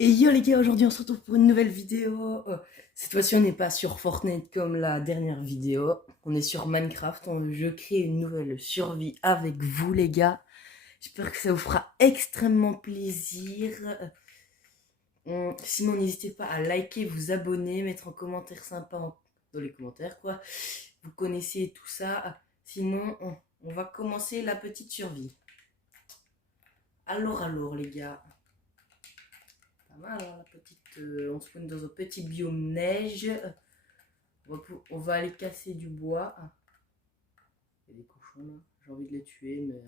Et yo les gars, aujourd'hui on se retrouve pour une nouvelle vidéo. Cette fois-ci on n'est pas sur Fortnite comme la dernière vidéo. On est sur Minecraft. Je crée une nouvelle survie avec vous les gars. J'espère que ça vous fera extrêmement plaisir. Sinon n'hésitez pas à liker, vous abonner, mettre un commentaire sympa dans les commentaires quoi. Vous connaissez tout ça. Sinon on va commencer la petite survie. Alors les gars. Pas mal, hein, la petite, on spawn dans un petit biome neige. On va aller casser du bois. Ah, il y a des cochons là. J'ai envie de les tuer, mais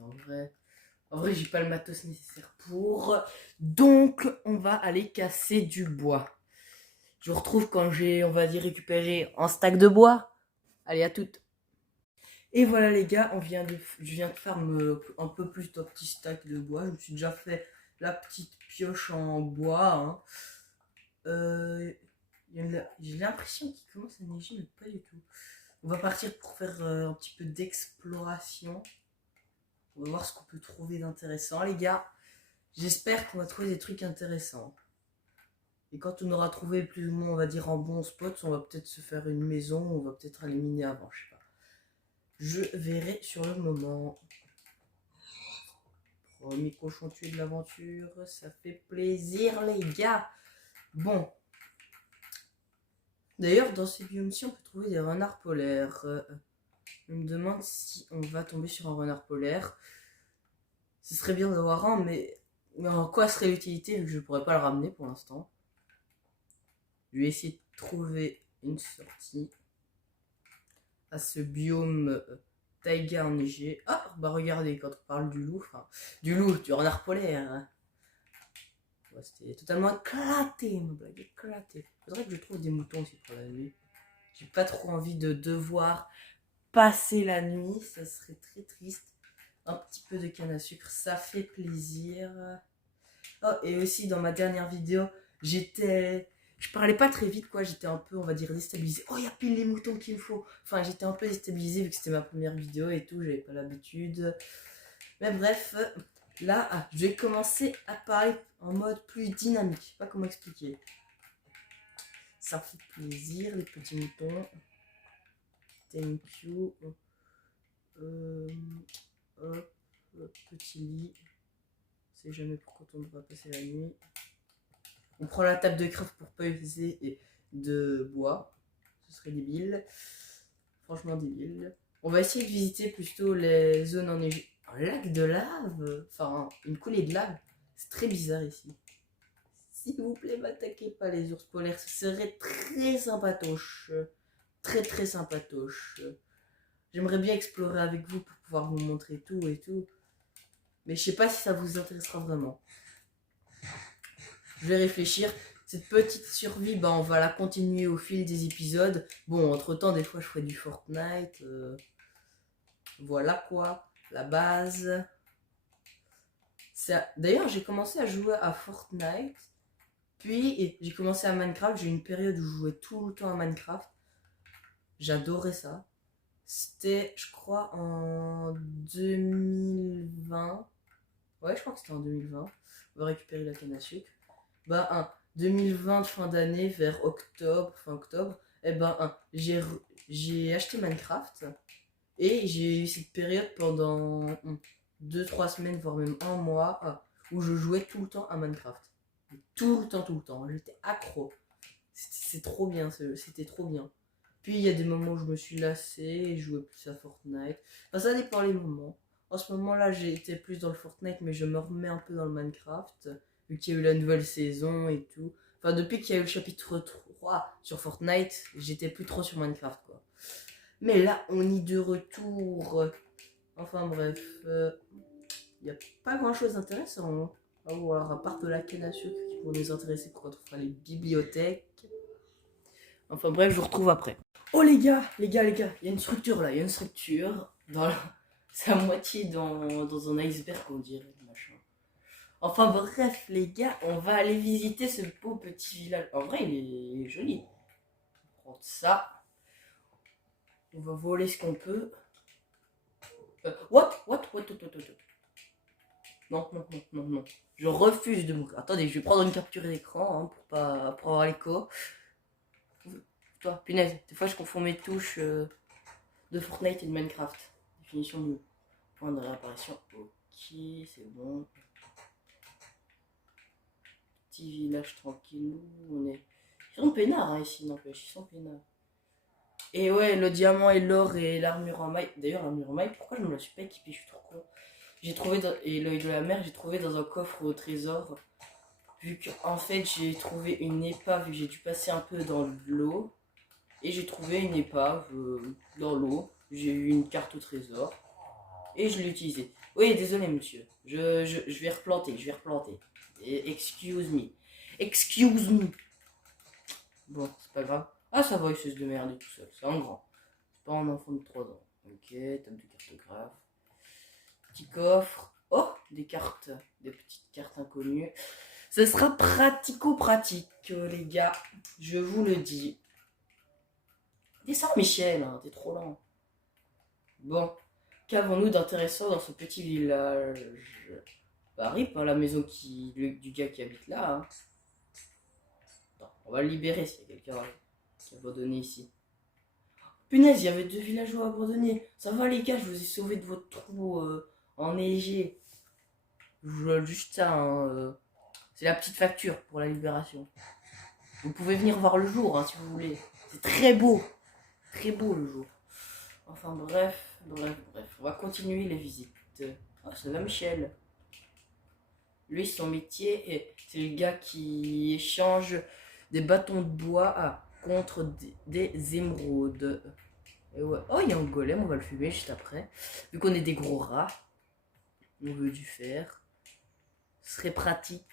en vrai, j'ai pas le matos nécessaire pour. Donc, on va aller casser du bois. Je vous retrouve quand j'ai, on va dire, récupéré un stack de bois. Allez, à toutes. Et voilà les gars, je viens de faire un peu plus d'un petit stack de bois. Je me suis déjà fait la petite pioche en bois. Hein. J'ai l'impression qu'il commence à neiger, mais pas du tout. On va partir pour faire un petit peu d'exploration. On va voir ce qu'on peut trouver d'intéressant, les gars. J'espère qu'on va trouver des trucs intéressants. Et quand on aura trouvé plus ou moins, on va dire, un bon spot, on va peut-être se faire une maison, on va peut-être aller miner avant, je sais pas. Je verrai sur le moment. Premier cochon tué de l'aventure, ça fait plaisir, les gars. Bon. D'ailleurs, dans ces biomes-ci, on peut trouver des renards polaires. Je me demande si on va tomber sur un renard polaire. Ce serait bien d'avoir un, mais en quoi serait l'utilité vu que je ne pourrais pas le ramener pour l'instant. Je vais essayer de trouver une sortie à ce biome taïga enneigé. Ah, bah regardez, quand on parle du loup, du renard polaire. Hein. Ouais, c'était totalement éclaté, ma blague, éclaté. Faudrait que je trouve des moutons aussi pour la nuit. J'ai pas trop envie de devoir passer la nuit, ça serait très triste. Un petit peu de canne à sucre, ça fait plaisir. Oh, et aussi dans ma dernière vidéo, je parlais pas très vite quoi, j'étais un peu, on va dire, déstabilisé. Oh, il y a pile les moutons qu'il me faut. Enfin, j'étais un peu déstabilisé vu que c'était ma première vidéo et tout, j'avais pas l'habitude. Mais bref, là, je vais commencer à parler en mode plus dynamique. Je sais pas comment expliquer. Ça fait plaisir, les petits moutons. Thank you. Hop, petit lit. On sait jamais pour quand on devra passer la nuit. On prend la table de craft pour peser et de bois. Ce serait débile. Franchement débile. On va essayer de visiter plutôt les zones enneigées. Un lac de lave. Enfin, une coulée de lave. C'est très bizarre ici. S'il vous plaît, m'attaquez pas les ours polaires. Ce serait très sympatoche. Très très sympatoche. J'aimerais bien explorer avec vous pour pouvoir vous montrer tout et tout. Mais je sais pas si ça vous intéressera vraiment. Je vais réfléchir. Cette petite survie, bah, on va la continuer au fil des épisodes. Bon, entre-temps, des fois, je ferai du Fortnite. Voilà quoi, la base. D'ailleurs, j'ai commencé à jouer à Fortnite. Puis, j'ai commencé à Minecraft. J'ai eu une période où je jouais tout le temps à Minecraft. J'adorais ça. C'était, je crois, en 2020. Ouais, je crois que c'était en 2020. On va récupérer la canne à sucre. Bah, 2020, fin d'année, vers octobre, fin octobre, eh ben, j'ai acheté Minecraft et j'ai eu cette période pendant 2-3 semaines, voire même un mois, où je jouais tout le temps à Minecraft. Tout le temps. J'étais accro. C'est trop bien, c'était trop bien. Puis il y a des moments où je me suis lassé et je jouais plus à Fortnite. Enfin, ça dépend les moments. En ce moment-là, j'ai été plus dans le Fortnite, mais je me remets un peu dans le Minecraft, vu qu'il y a eu la nouvelle saison et tout. Enfin, depuis qu'il y a eu le chapitre 3 sur Fortnite, j'étais plus trop sur Minecraft, quoi. Mais là, on y de retour. Enfin bref, il n'y a pas grand-chose d'intéressant. Hein. Oh, alors, à part de la canne à sucre qui pourrait nous intéresser pour quand on fera les bibliothèques. Enfin bref, je vous retrouve après. Oh les gars, il y a une structure là, il y a une structure. C'est à moitié dans un iceberg, on dirait, machin. Enfin bref, les gars, on va aller visiter ce beau petit village. En vrai, il est joli. On va prendre ça. On va voler ce qu'on peut. What? Non, non, non, non, non. Je refuse de mourir. Attendez, je vais prendre une capture d'écran pour avoir l'écho. Toi, punaise, des fois je confonds mes touches de Fortnite et de Minecraft. Définition du point de réapparition. Ok, c'est bon. Petit village tranquille. Ils sont peinards hein, ici, n'empêche, ils sont peinards. Et ouais, le diamant et l'or et l'armure en maille. D'ailleurs, l'armure en maille, pourquoi je me la suis pas équipée? Je suis trop con. J'ai trouvé, et l'œil de la mer, j'ai trouvé dans un coffre au trésor. Vu qu'en fait, j'ai trouvé une épave, vu que j'ai dû passer un peu dans l'eau. Et j'ai trouvé une épave dans l'eau. J'ai eu une carte au trésor. Et je l'ai utilisée. Oui, désolé, monsieur. Je vais replanter, Et excuse me. Excuse me. Bon, c'est pas grave. Ah, ça va, il sait se démerder tout seul. C'est un grand. C'est pas un enfant de 3 ans. Ok, table de cartographe. Petit coffre. Oh, des cartes. Des petites cartes inconnues. Ce sera pratico-pratique, les gars. Je vous le dis. Descends, Michel, hein, t'es trop lent. Bon, qu'avons-nous d'intéressant dans ce petit village? Bah, rip, hein, la maison du gars qui habite là. Hein. Attends, on va le libérer s'il y a quelqu'un qui est abandonné ici. Punaise, il y avait 2 villageois abandonnés. Ça va les gars, je vous ai sauvé de votre trou enneigé. Je vous donne juste ça. Hein, c'est la petite facture pour la libération. Vous pouvez venir voir le jour hein, si vous voulez. C'est très beau. Très beau le jour. Enfin bref. On va continuer les visites. Oh, ça va Michel. Lui, son métier, c'est le gars qui échange des bâtons de bois contre des émeraudes. Et ouais. Oh, il y a un golem, on va le fumer juste après. Vu qu'on est des gros rats, on veut du fer. Ce serait pratique.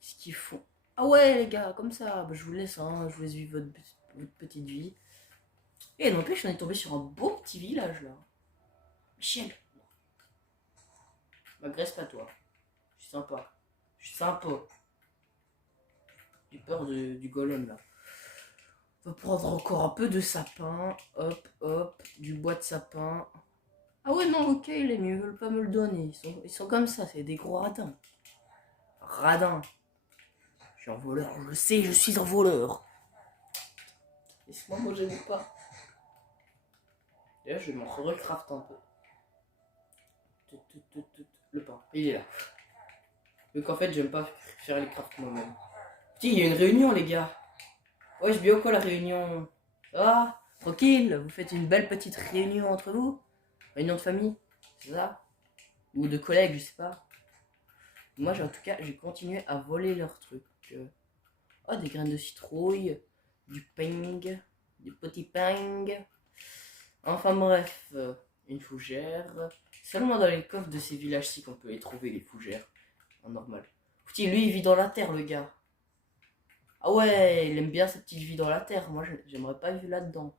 Ce qu'ils font. Ah ouais, les gars, comme ça, bah, je vous laisse, hein, je vous laisse vivre votre petite vie. Et n'empêche, on est tombé sur un beau petit village là. Michel, m'agresse pas toi. Je suis sympa. Je suis sympa. J'ai peur du golem là. On va prendre encore un peu de sapin. Hop, hop. Du bois de sapin. Ah ouais, non, ok, les mieux, ils veulent pas me le donner. Ils sont comme ça, c'est des gros radins. Radins. Je suis un voleur, je le sais, je suis un voleur. Laisse-moi manger mon pain. D'ailleurs, je vais m'en recraft un peu. Le pain, il est là. Donc en fait, j'aime pas faire les crafts moi-même. Putain, il y a une réunion, les gars. Ouais, je bien quoi la réunion? Ah, tranquille, vous faites une belle petite réunion entre vous? Réunion de famille, c'est ça? Ou de collègues, je sais pas. Moi, en tout cas, j'ai continué à voler leurs trucs. Oh, des graines de citrouille, du ping, du petit ping. Enfin bref, une fougère. Seulement dans les coffres de ces villages-ci qu'on peut les trouver, les fougères. En normal. Putain, lui, il vit dans la terre, le gars. Ah ouais, il aime bien sa petite vie dans la terre. Moi, j'aimerais pas vivre là-dedans.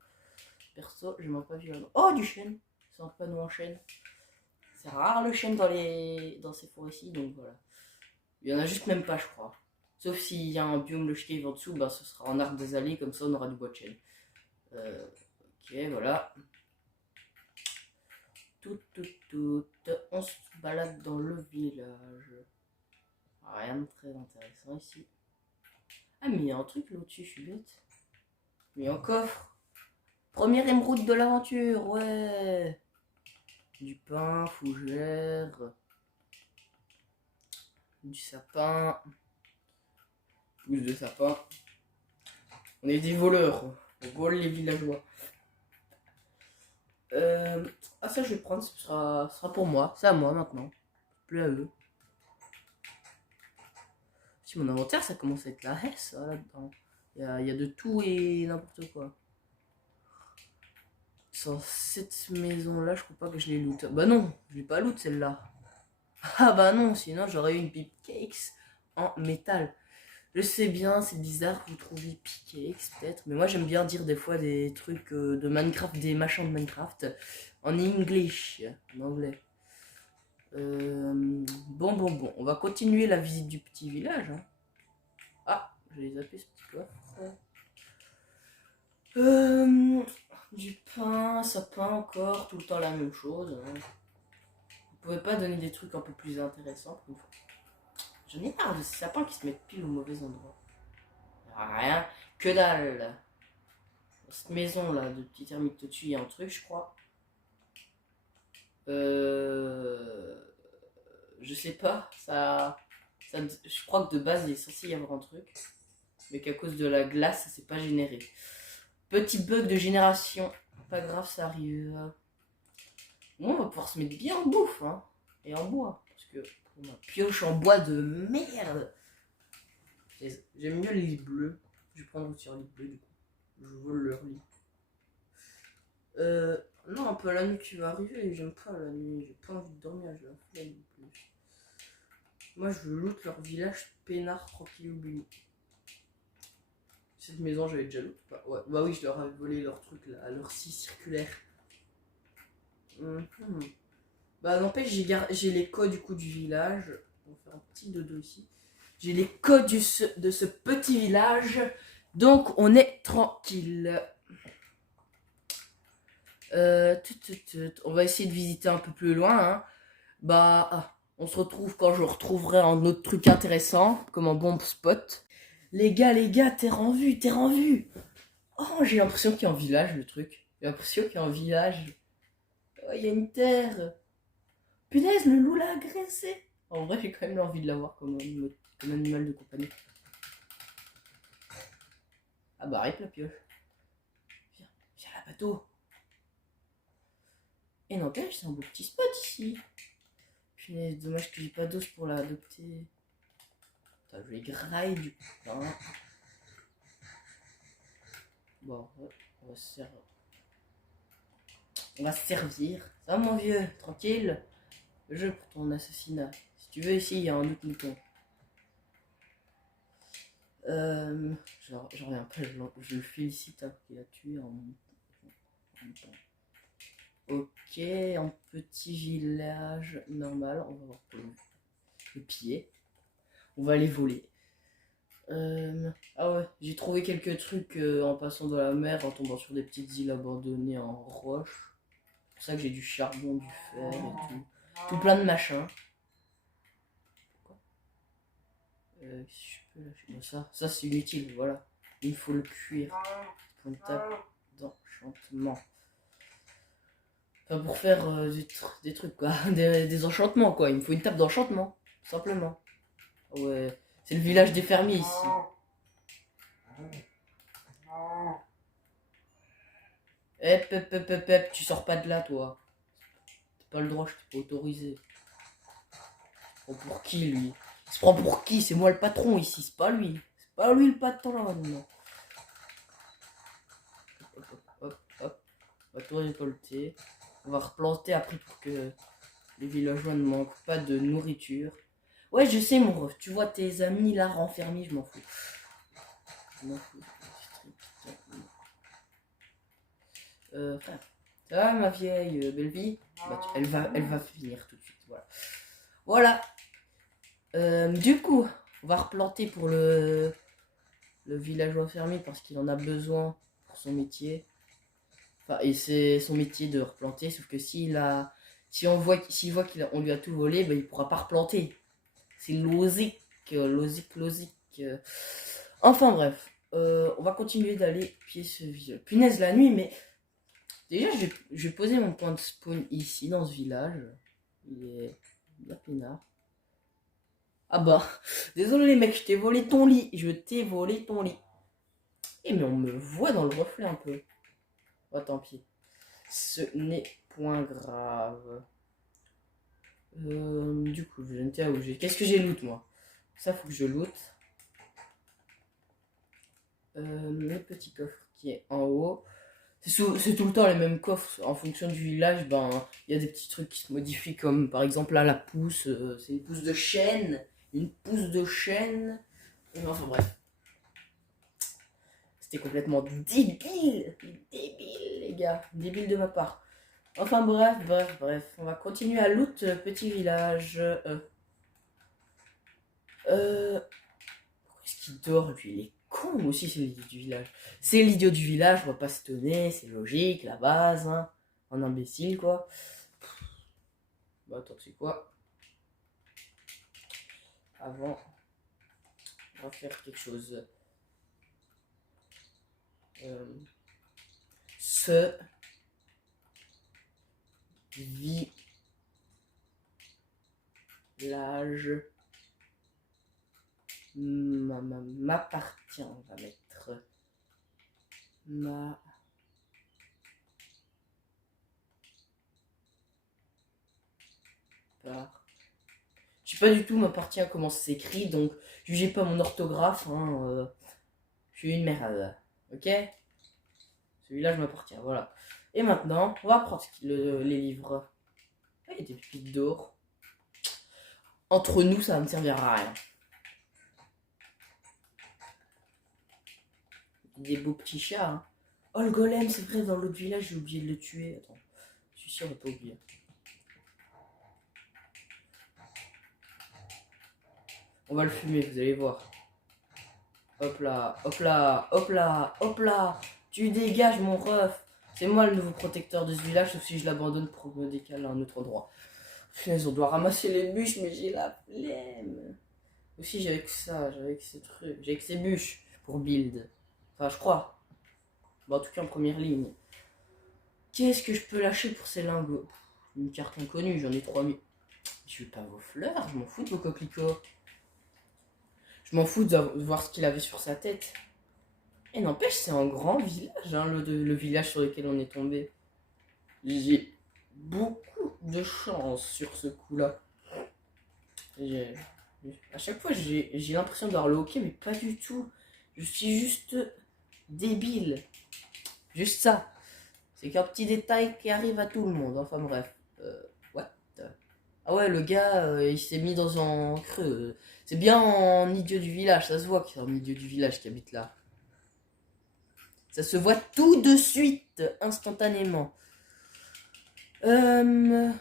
Perso, j'aimerais pas vivre là-dedans. Oh, du chêne. C'est un panneau en chêne. C'est rare le chêne dans ces forêts-ci, donc voilà. Il y en a juste même pas, je crois. Sauf s'il y a un biome le cave en dessous, bah ce sera en arbre des allées, comme ça on aura du bois de chêne. Ok, voilà. Tout. On se balade dans le village. Rien de très intéressant ici. Ah, mais il y a un truc là au-dessus, je suis bête. Mais un coffre. Première émeraude de l'aventure, ouais. Du pain, fougère. Du sapin. Pousse de sapin. On est des voleurs. On vole les villageois. Ah, ça, je vais prendre. Ce sera pour moi. C'est à moi maintenant. Plus à eux. Si mon inventaire, ça commence à être la hesse là-dedans. Il y a de tout et n'importe quoi. Sans cette maison-là, je crois pas que je l'ai loot. Bah non, je l'ai pas loot celle-là. Ah bah non, sinon j'aurais eu une pickaxe en métal. Je sais bien, c'est bizarre que vous trouviez pickaxe peut-être, mais moi j'aime bien dire des fois des trucs de Minecraft, des machins de Minecraft en English, en anglais. Bon, on va continuer la visite du petit village. Hein. Ah, je vais zapper ce petit coffre. Du pain, sapin encore, tout le temps la même chose. Hein. pouvez pas donner des trucs un peu plus intéressants pour une fois? J'en ai marre de ces sapins qui se mettent pile au mauvais endroit. Rien, que dalle. Cette maison là, de petite ermite au-dessus, il y a un truc, je crois. Je sais pas, je crois que de base il est censé y avoir un truc, mais qu'à cause de la glace, ça s'est pas généré. Petit bug de génération, pas grave, ça arrive. Bon, on va pouvoir se mettre bien en bouffe, hein, et en bois, parce que on a pioche en bois de merde. J'aime mieux les lits bleus. Je vais prendre aussi un lit bleu du coup. Je vole leur lit. Non, un peu la nuit qui va arriver, j'aime pas la nuit, j'ai pas envie de dormir, j'ai la flemme en plus. Moi je veux loot leur village peinard, tranquille, oublié. Cette maison j'avais déjà loot pas. Ouais, bah oui, je leur avais volé leur truc là, leur scie circulaire. Bah n'empêche, j'ai les codes du coup du village. On va faire un petit dodo ici. J'ai les codes de ce petit village. Donc on est tranquille. On va essayer de visiter un peu plus loin. Hein. On se retrouve quand je retrouverai un autre truc intéressant, comme un bon spot. Les gars, terre en vue, terre en vue. Oh, j'ai l'impression qu'il y a un village, le truc. J'ai l'impression qu'il y a un village. Oh, il y a une terre. Punaise, le loup l'a agressé. En vrai, j'ai quand même envie de l'avoir comme animal de compagnie. Ah bah, arrête la pioche. Viens là, bateau. Et n'empêche, c'est un beau petit spot ici. Punaise, dommage que j'ai pas d'os pour l'adopter. Putain, je vais grailler du pain. Bon, on va se servir. Ça va mon vieux, tranquille. Je pour ton assassinat. Si tu veux, ici, il y a un autre mouton. J'en reviens pas, je le félicite hein, qu'il a tué un mouton. Ok, un petit village normal. On va voir le piller. On va les voler. Ah ouais, j'ai trouvé quelques trucs en passant dans la mer, en tombant sur des petites îles abandonnées en roche. C'est pour ça que j'ai du charbon, du fer et tout. Tout plein de machins. Si je peux lâcher. Bon, ça c'est inutile, voilà. Il faut le cuire. Pour une table d'enchantement. Enfin, pour faire des trucs quoi. Des enchantements quoi. Il me faut une table d'enchantement. Tout simplement. Ouais. C'est le village des fermiers ici. Tu sors pas de là, toi. T'as pas le droit, je t'ai pas autorisé. Il se prend pour qui, lui? Il se prend pour qui? C'est moi le patron ici, c'est pas lui. C'est pas lui le patron. Hop. On va tout récolter. On va replanter après pour que les villageois ne manquent pas de nourriture. Ouais, je sais, mon ref. Tu vois tes amis là renfermés, je m'en fous. Frère. Ça va, ma vieille belle vie? Elle va finir tout de suite. Voilà. Du coup, on va replanter pour le villageois fermier parce qu'il en a besoin pour son métier. Enfin, et c'est son métier de replanter, sauf que s'il voit qu'on lui a tout volé, ben, il pourra pas replanter. C'est logique. Enfin bref, on va continuer d'aller pied ce village. Punaise la nuit, mais déjà je vais poser mon point de spawn ici dans ce village. Il est bien peinard. Ah bah, désolé mec, je t'ai volé ton lit. Eh mais on me voit dans le reflet un peu. Oh tant pis. Ce n'est point grave. Du coup, je ne sais où j'ai. Qu'est-ce que j'ai loot moi? Ça faut que je loot. Le petit coffre qui est en haut. C'est tout le temps les mêmes coffres. En fonction du village, ben il y a des petits trucs qui se modifient comme par exemple là la pousse. C'est une pousse de chêne. Enfin bref. C'était complètement débile, les gars, débile de ma part. Enfin bref, on va continuer à loot petit village. Pourquoi est-ce qu'il dort lui? Il est con aussi, c'est l'idiot du village. C'est l'idiot du village, on va pas se tenir, c'est logique, la base, hein. Un imbécile quoi. Bah attends, c'est quoi? Avant, on va faire quelque chose. Ce village m'appartient. On va mettre ma part. Je sais pas du tout m'appartient comment ça s'écrit, donc jugez pas mon orthographe. Hein, je suis une merde. Ok? Celui-là, je m'appartient. Voilà. Et maintenant, on va prendre les livres. Ah, il y a des pépites d'or. Entre nous, ça va me servir à rien. Des beaux petits chats. Hein. Oh, le golem, c'est vrai, dans l'autre village, j'ai oublié de le tuer. Attends, je suis sûr, on va pas oublier. On va le fumer, vous allez voir. Hop là, hop là, hop là, hop là. Tu dégages, mon ref. C'est moi le nouveau protecteur de ce village, sauf si je l'abandonne pour me décaler à un autre endroit. On doit ramasser les bûches, mais j'ai la flemme. Aussi, j'avais que ça, j'avais que ces trucs, j'avais que ces bûches pour build. Enfin, je crois. Bon, en tout cas, en première ligne. Qu'est-ce que je peux lâcher pour ces lingots? Une carte inconnue, j'en ai 3000. Je veux pas vos fleurs, je m'en fous de vos coquelicots. Je m'en fous de voir ce qu'il avait sur sa tête. Et n'empêche, c'est un grand village, hein, le village sur lequel on est tombé. J'ai beaucoup de chance sur ce coup-là. À chaque fois, j'ai l'impression d'avoir le hockey, mais pas du tout. Je suis juste débile. Juste ça. C'est qu'un petit détail qui arrive à tout le monde. Enfin bref. What? Ah ouais, le gars, il s'est mis dans un creux. C'est bien en idiot du village. Ça se voit qu'il y a un idiot du village qui habite là. Ça se voit tout de suite, instantanément. Je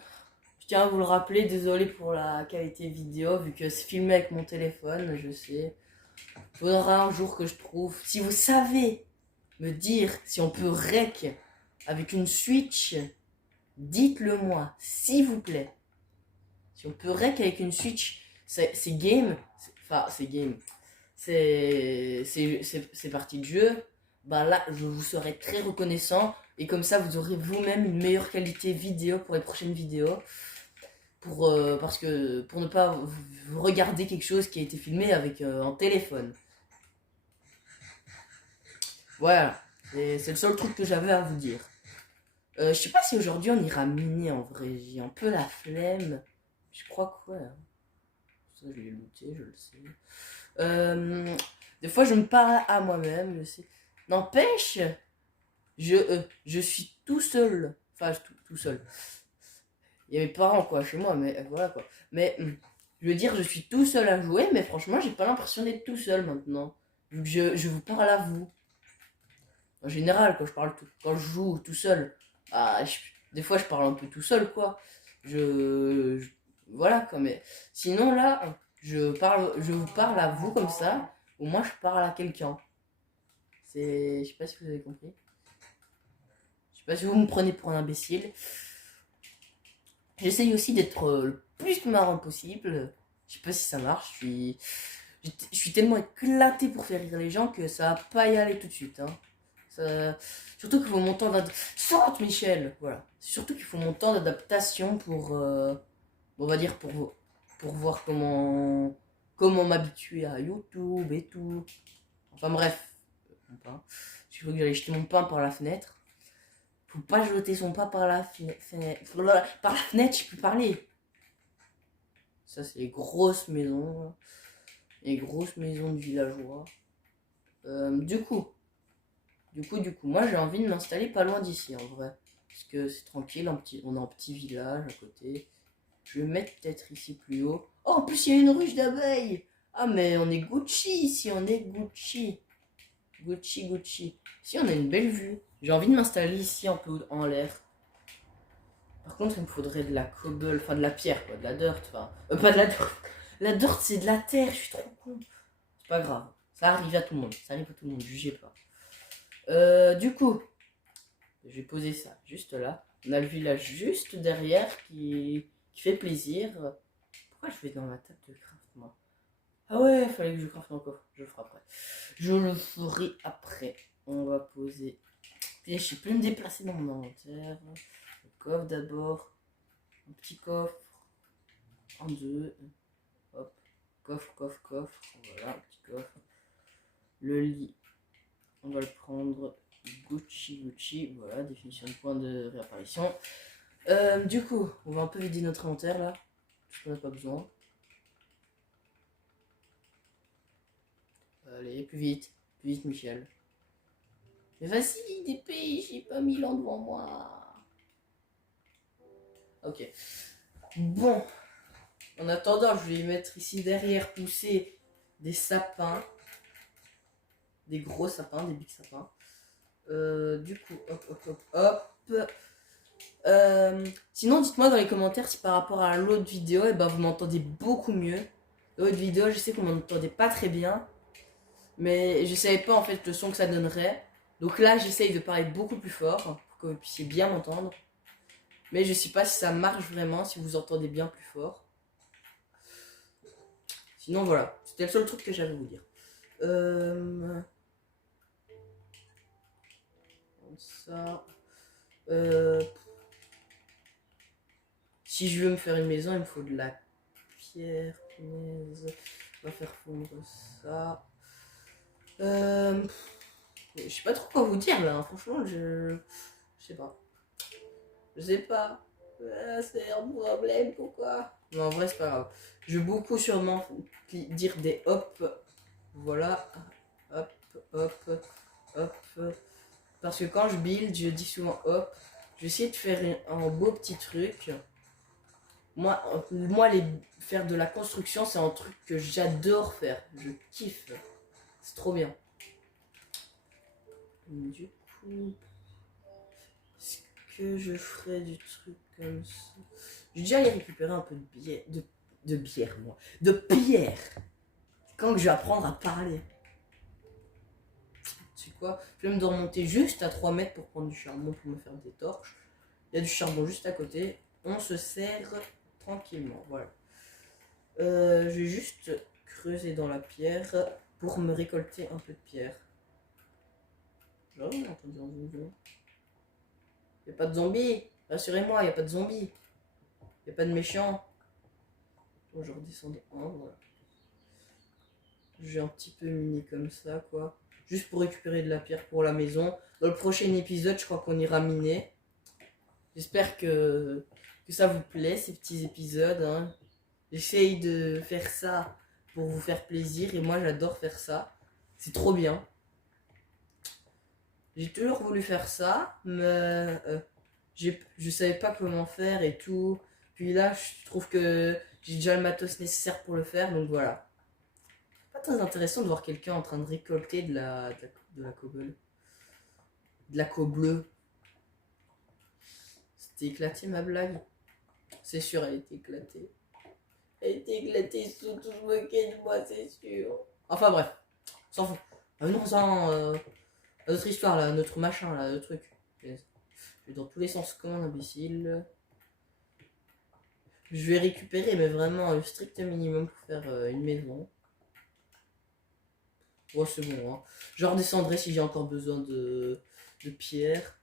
tiens à vous le rappeler, désolé pour la qualité vidéo, vu que c'est filmé avec mon téléphone, je sais. Faudra un jour que je trouve. Si vous savez me dire si on peut rec avec une Switch, dites-le moi, s'il vous plaît. Si on peut rec avec une Switch, c'est game. Enfin, c'est game. C'est partie de jeu. Bah là, je vous serai très reconnaissant. Et comme ça, vous aurez vous-même une meilleure qualité vidéo pour les prochaines vidéos. Parce que pour ne pas vous regarder quelque chose qui a été filmé avec un téléphone. Voilà. C'est le seul truc que j'avais à vous dire. Je sais pas si aujourd'hui on ira miner en vrai. J'ai un peu la flemme. Je crois que ouais. Ça, je l'ai looté, je le sais. Des fois, je me parle à moi-même, je sais. N'empêche, je suis tout seul. Enfin, tout seul. Il y a mes parents, quoi, chez moi, mais voilà, quoi. Mais, je veux dire, je suis tout seul à jouer, mais franchement, j'ai pas l'impression d'être tout seul maintenant. Je vous parle à vous. En général, quand je joue tout seul, des fois, je parle un peu tout seul, quoi. Voilà, quoi, mais sinon, là, je vous parle à vous comme ça, ou moi, je parle à quelqu'un. Je sais pas si vous avez compris. Je sais pas si vous me prenez pour un imbécile. J'essaye aussi d'être le plus marrant possible. Je sais pas si ça marche. Je suis tellement éclaté pour faire rire les gens que ça va pas y aller tout de suite. Hein. Surtout qu'il faut mon temps d'adaptation. Sorte, Michel. Voilà. Surtout qu'il faut mon temps d'adaptation pour, on va dire pour voir comment m'habituer à YouTube et tout. Enfin bref. Je crois que j'allais jeter mon pain par la fenêtre. Faut pas jeter son pain par la fenêtre. Par la fenêtre, je peux parler. Ça, c'est les grosses maisons. Les grosses maisons de villageois. Du coup, moi j'ai envie de m'installer pas loin d'ici en vrai. Parce que c'est tranquille, on a un petit village à côté. Je vais mettre peut-être ici plus haut. Oh, en plus il y a une ruche d'abeilles. Ah, mais on est Gucci ici, on est Gucci. Gucci. Ici on a une belle vue. J'ai envie de m'installer ici un peu en l'air. Par contre, il me faudrait de la cobble, enfin de la pierre, quoi, de la dirt, enfin. Pas de la dirt. La dirt, c'est de la terre, je suis trop con. C'est pas grave. Ça arrive à tout le monde, jugez pas. Du coup, je vais poser ça juste là. On a le village juste derrière qui qui fait plaisir. Pourquoi je vais dans ma table de craft, moi? Ah ouais, fallait que je craft mon coffre. Je le ferai après. Je le ferai après. On va poser. Et je sais plus me déplacer dans mon inventaire. Le coffre d'abord. Un petit coffre. Un, deux. Hop. Coffre, coffre, coffre. Voilà, un petit coffre. Le lit. On va le prendre. Gucci, Gucci. Voilà, définition de point de réapparition. Du coup, on va un peu vider notre inventaire là. Parce qu'on n'a pas besoin. Allez, plus vite, Michel. Mais vas-y, dépêche, j'ai pas 1000 ans devant moi. Ok. Bon. En attendant, je vais mettre ici derrière pousser des sapins. Des gros sapins, des big sapins. Du coup, hop, hop, hop, hop. Sinon, dites-moi dans les commentaires si par rapport à l'autre vidéo, vous m'entendez beaucoup mieux. L'autre vidéo, je sais qu'on m'entendait pas très bien. Mais je savais pas en fait le son que ça donnerait. Donc là, j'essaye de parler beaucoup plus fort pour que vous puissiez bien m'entendre. Mais je sais pas si ça marche vraiment, si vous entendez bien plus fort. Sinon, voilà. C'était le seul truc que j'avais à vous dire. Ça. Si je veux me faire une maison, il me faut de la pierre. Punaise. On va faire fondre ça. Je sais pas trop quoi vous dire là. Franchement, je sais pas. Je sais pas. C'est un problème, pourquoi? Non, en vrai, c'est pas grave. Je vais beaucoup sûrement dire des hop. Voilà. Hop, hop, hop. Parce que quand je build, je dis souvent hop. Je vais essayer de faire un beau petit truc. Moi faire de la construction, c'est un truc que j'adore faire. Je kiffe. C'est trop bien. Du coup, est-ce que je ferais du truc comme ça? Je vais déjà aller récupérer un peu de bière. De bière, moi. De pierre. Quand que je vais apprendre à parler. Tu sais quoi? Je vais me remonter juste à 3 mètres pour prendre du charbon pour me faire des torches. Il y a du charbon juste à côté. On se sert tranquillement. Voilà. Je vais juste creuser dans la pierre pour me récolter un peu de pierre. Là, on entend des zombies. Il n'y a pas de zombies. Rassurez-moi, il n'y a pas de zombies. Il n'y a pas de méchants. Bon, je redescends de 1, voilà. Je vais un petit peu miner comme ça, quoi. Juste pour récupérer de la pierre pour la maison. Dans le prochain épisode, je crois qu'on ira miner. J'espère que ça vous plaît, ces petits épisodes. Hein. J'essaye de faire ça pour vous faire plaisir. Et moi, j'adore faire ça. C'est trop bien. J'ai toujours voulu faire ça, mais je savais pas comment faire et tout. Puis là, je trouve que j'ai déjà le matos nécessaire pour le faire, donc voilà. Pas très intéressant de voir quelqu'un en train de récolter de la cobble. De la cobble. C'était éclaté ma blague. C'est sûr, elle était éclatée. Elle était éclatée sous tout le moquet de moi, c'est sûr. Enfin bref, s'en fout. Non, ça, notre histoire là, notre machin là, le truc. Je vais dans tous les sens comme un imbécile. Je vais récupérer, mais vraiment le strict minimum pour faire une maison. Oh, c'est bon, hein. Je redescendrai si j'ai encore besoin de pierre.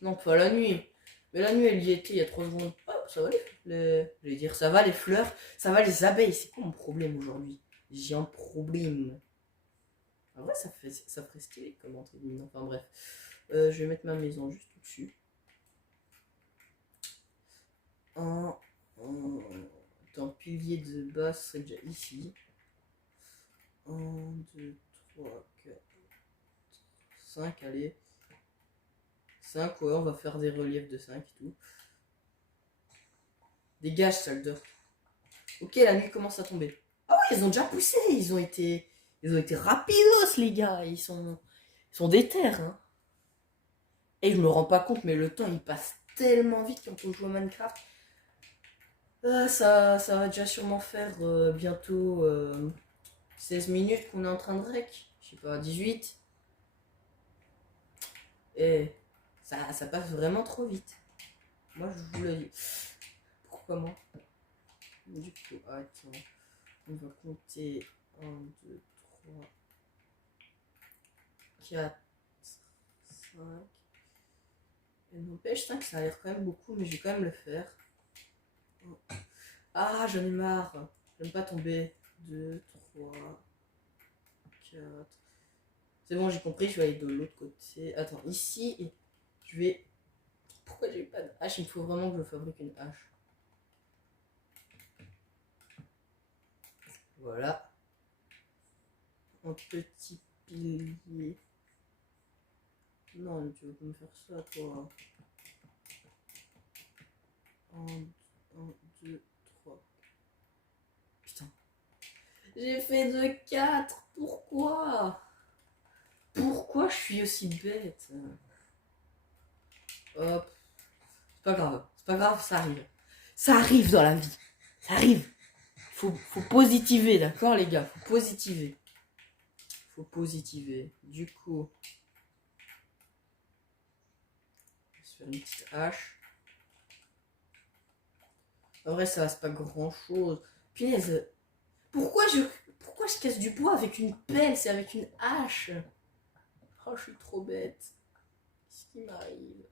Non, pas la nuit. Mais la nuit, elle y était il y a 3 secondes. Oh, ça va je vais dire, ça va les fleurs, ça va les abeilles. C'est quoi mon problème aujourd'hui? J'ai un problème. En vrai, ça ferait stylé comme entrée de mine. Enfin bref. Je vais mettre ma maison juste au-dessus. Un pilier de base serait déjà ici. 1, 2, 3, 4, 5, allez. 5, ouais, on va faire des reliefs de 5 et tout. Dégage, sale d'or. Ok, la nuit commence à tomber. Ah ouais, ils ont déjà poussé, ils ont été rapidos, les gars. Ils sont déter, hein. Et je me rends pas compte, mais le temps, il passe tellement vite quand on joue à Minecraft. Ça va déjà sûrement faire bientôt 16 minutes qu'on est en train de rec. Je sais pas, 18. Et ça passe vraiment trop vite. Moi, je vous le dis. Pourquoi moi? Du coup, attends. On va compter 1, 2, 3, 4, 5. Et n'empêche, 5, ça a l'air quand même beaucoup, mais je vais quand même le faire. Ah, j'en ai marre. J'aime pas tomber. 2, 3, 4. C'est bon, j'ai compris, je vais aller de l'autre côté. Attends, ici, je vais... Pourquoi j'ai pas de hache? Il me faut vraiment que je fabrique une hache. Voilà. Un petit pilier. Non, tu veux pas me faire ça, toi. 1, 2, 3. Putain. J'ai fait de 4. Pourquoi? Pourquoi je suis aussi bête? Hop. C'est pas grave. C'est pas grave, ça arrive. Ça arrive dans la vie. Ça arrive. Faut positiver, d'accord, les gars? Faut positiver. Faut positiver. Du coup, on va se faire une petite hache. En vrai, ça reste pas grand chose. Punaise. Pourquoi je casse du bois avec une pelle? C'est avec une hache. Oh, je suis trop bête. Qu'est-ce qui m'arrive?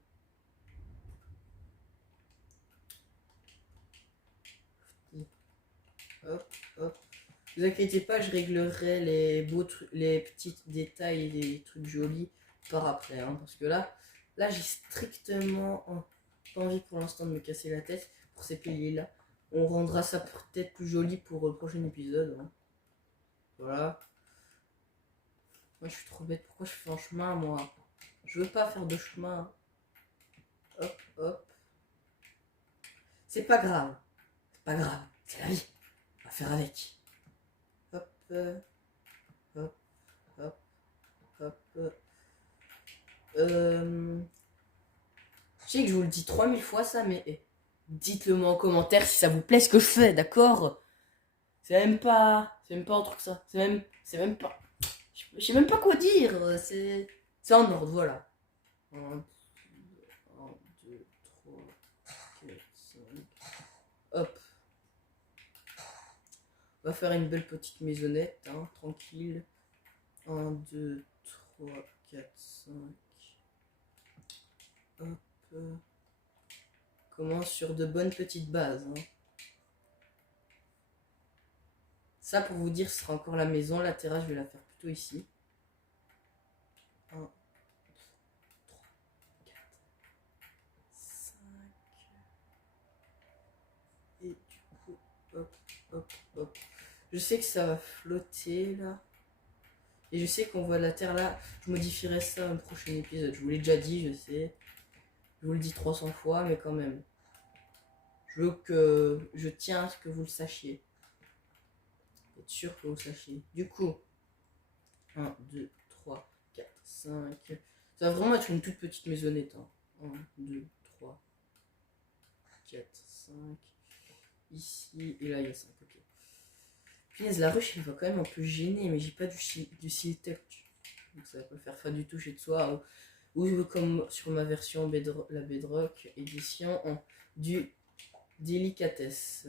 Hop, hop. Ne vous inquiétez pas, je réglerai les beaux trucs, les petits détails et les trucs jolis par après. Hein, parce que là j'ai strictement pas envie pour l'instant de me casser la tête pour ces piliers-là. On rendra ça peut-être plus joli pour le prochain épisode. Hein. Voilà. Moi, je suis trop bête. Pourquoi je fais un chemin, moi? Je veux pas faire de chemin. Hop, hop. C'est pas grave. C'est pas grave. C'est la vie. On va faire avec. Hop, hop, hop, hop. Je sais que je vous le dis 3000 fois ça, mais dites-le moi en commentaire si ça vous plaît ce que je fais, d'accord? C'est même pas un truc ça. C'est même pas. Je sais même pas quoi dire. C'est en ordre, voilà. 1, 2, 3, 4, 5. Hop. On va faire une belle petite maisonnette, hein, tranquille. 1, 2, 3, 4, 5. Hop. Commence sur de bonnes petites bases. Hein. Ça, pour vous dire, ce sera encore la maison. La terrasse, je vais la faire plutôt ici. 1, 3, 4, 5. Et du coup, hop, hop, hop. Je sais que ça va flotter là. Et je sais qu'on voit la terre là. Je modifierai ça un prochain épisode. Je vous l'ai déjà dit, je sais. Je vous le dis 300 fois, mais quand même. Je veux que je tiens à ce que vous le sachiez. Être sûr que vous le sachiez. Du coup, 1, 2, 3, 4, 5. Ça va vraiment être une toute petite maisonnette. Hein. 1, 2, 3, 4, 5. Ici, et là il y a 5. Ok. Punaise, la ruche elle va quand même un peu gêner, mais j'ai pas du siltech. Donc ça va pas faire du tout chez toi. Ou comme sur ma version la Bedrock édition, du délicatesse.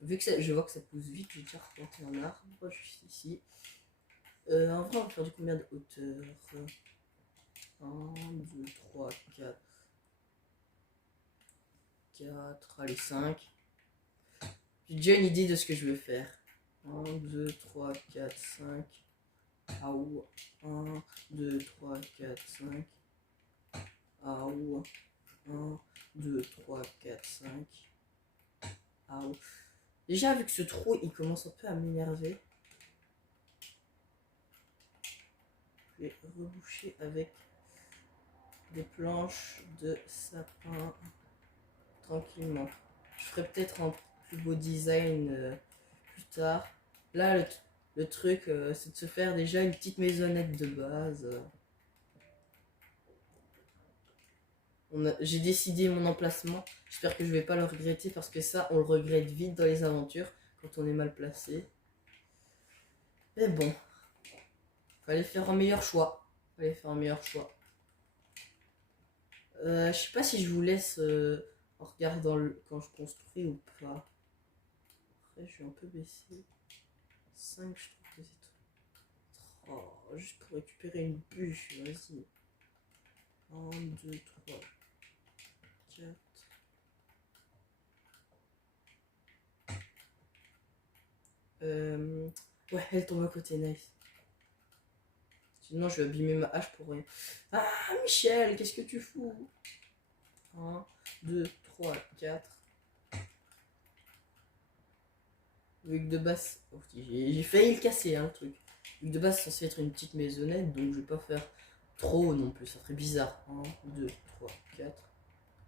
Vu que je vois que ça pousse vite, j'ai déjà replanté un arbre juste ici. En vrai, on va faire du combien de hauteur? 1, 2, 3, 4. 4, allez, 5. J'ai déjà une idée de ce que je veux faire. 1, 2, 3, 4, 5. Aou. 1, 2, 3, 4, 5. Aou. 1, 2, 3, 4, 5. Aou. Déjà, vu que ce trou, il commence un peu à m'énerver. Je vais reboucher avec des planches de sapin tranquillement. Je ferai peut-être un plus beau design plus tard. Là, le truc, c'est de se faire déjà une petite maisonnette de base. J'ai décidé mon emplacement. J'espère que je vais pas le regretter parce que ça, on le regrette vite dans les aventures quand on est mal placé. Mais bon, fallait faire un meilleur choix. Je sais pas si je vous laisse en regardant quand je construis ou pas. Après, je vais un peu baisser. 5, je trouve que c'est trop. Oh, juste pour récupérer une bûche, vas-y. 1, 2, 3, 4. Ouais, elle tombe à côté, nice. Sinon, je vais abîmer ma hache pour rien. Ah, Michel, qu'est-ce que tu fous? 1, 2, 3, 4. Vu que de base. Oh, j'ai failli le casser, hein, le truc. Vu que de base, c'est censé être une petite maisonnette, donc je vais pas faire trop non plus. Ça ferait bizarre. 1, 2, 3, 4.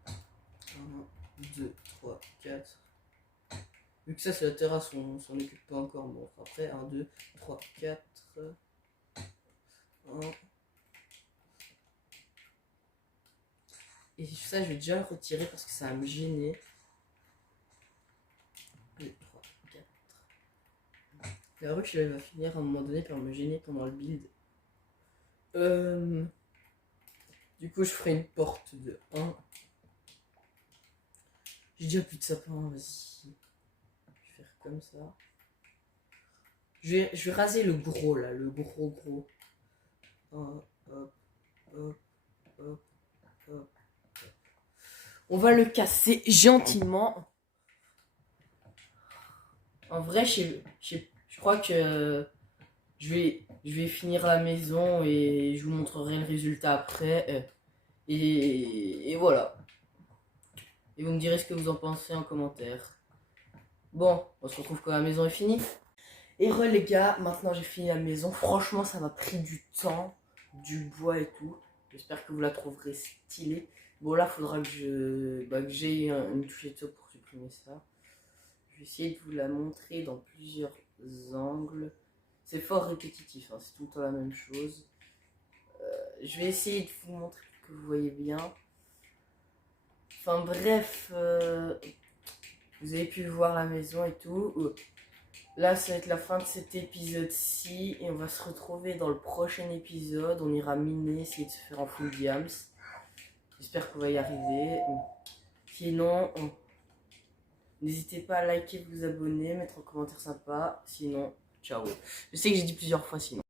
1, 2, 3, 4. Vu que ça, c'est la terrasse, on s'en occupe pas encore. Bon, après, 1, 2, 3, 4. 1. Et ça, je vais déjà le retirer parce que ça va me gêner. 2, 3, 4. La ruche, elle va finir à un moment donné par me gêner pendant le build. Du coup, je ferai une porte de 1. J'ai déjà plus de sapin, vas-y. Je vais faire comme ça. Je vais raser le gros là, le gros. Hop, hop, hop, hop, hop. On va le casser gentiment. En vrai, je crois que je vais finir la maison et je vous montrerai le résultat après. Et voilà. Et vous me direz ce que vous en pensez en commentaire. Bon, on se retrouve quand la maison est finie. Et les gars, maintenant j'ai fini la maison. Franchement, ça m'a pris du temps, du bois et tout. J'espère que vous la trouverez stylée. Bon, là, faudra que j'ai une touche de pour supprimer ça. Je vais essayer de vous la montrer dans plusieurs angles. C'est fort répétitif, hein, c'est tout le temps la même chose. Je vais essayer de vous montrer que vous voyez bien. Enfin bref, vous avez pu voir la maison et tout. Là, ça va être la fin de cet épisode-ci. Et on va se retrouver dans le prochain épisode. On ira miner, essayer de se faire en full diams. J'espère qu'on va y arriver. Sinon, n'hésitez pas à liker, vous abonner, mettre un commentaire sympa. Sinon, ciao. Je sais que j'ai dit plusieurs fois sinon.